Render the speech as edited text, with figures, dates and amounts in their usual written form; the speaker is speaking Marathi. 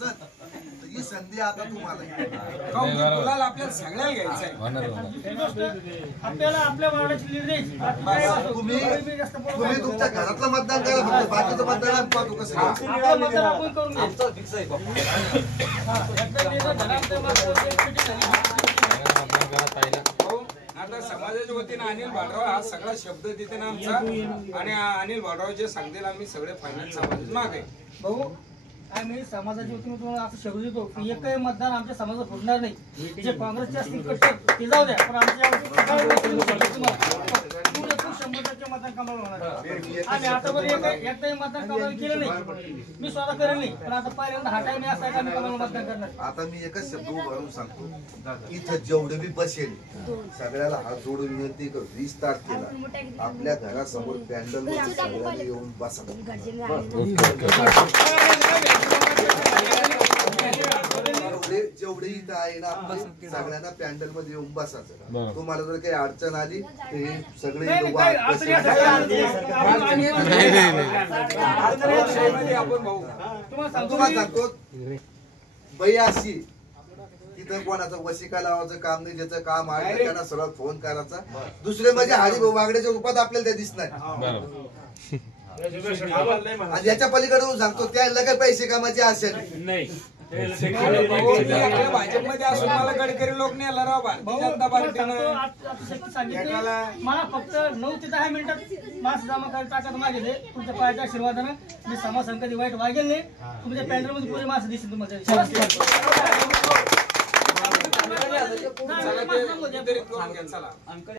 असेल तर ही संधी आता तुम्हाला गुलाल आपल्याला सगळ्याला घ्यायचं आहे. आपल्याला आपल्या वार्डाची लीड द्यायची. तुम्ही तुमच्या घरातलं मतदान करा फक्त बाकीचं मतदान पाहतो कसं आपलं मतदान आपण करून घ्यायचं. आता समाजाच्या वतीने अनिल भाटराव हा सगळा शब्द देते ना आमचा, आणि अनिल भाटराव जे सांगतील आम्ही सगळे फायनल समाजात माग आहे. भाऊ आम्ही समाजाच्या वतीने तुम्हाला असं शब्द देतो की एकही मतदान आमच्या समाजात होणार नाही. जे काँग्रेसचे असतील कट्टर ते जाऊ द्या, पण आमच्या 100% मतदान कमाल होणार. आम्ही आतापर्यंत एकदाही मतदान कमाल केलं नाही. मी स्वतः करेल नाही, पण आता पहिल्यांदा हा टाइम असा आहे का मी कमाल मतदान करणार. आता मी एकच शब्द उभारून सांगतो, इथं जेवढे बी बसेल सगळ्याला हात जोडून विनंती करतो, 20 तारखेला आपल्या घरासमोर पॅन्डल सगळ्यांनी येऊन बसा. जेवढे इथं आहे ना सगळ्यांना पॅन्डल मध्ये येऊन बसायचं. तुम्हाला जर काही अडचण आली तर सगळे तुम्हाला सांगतो बाई अशी तिथं कोणाचं वशिका लावायचं काम नाही, ज्याचं काम आहे त्यांना सरळ फोन करायचा. दुसरे म्हणजे हरिभाऊ वागड्याच्या रूपात आपल्याला त्या दिसणार. आणि याच्या पलीकडे सांगतो त्याला काही पैसे कामाचे असेल नाही. भाजपमध्ये असून मला गडकरी लोक नेला राव जनता पार्टीनं. मला फक्त 9 ते 10 मिनिटात मास्क जमा करायला ताकद मागितले. तुमच्या पायाच्या आशीर्वादानं मी समाज संकटी वाईट वागेल नाही. तुमच्या पॅन्डल मध्ये पुरे मास्क दिसतील तुम्हाला.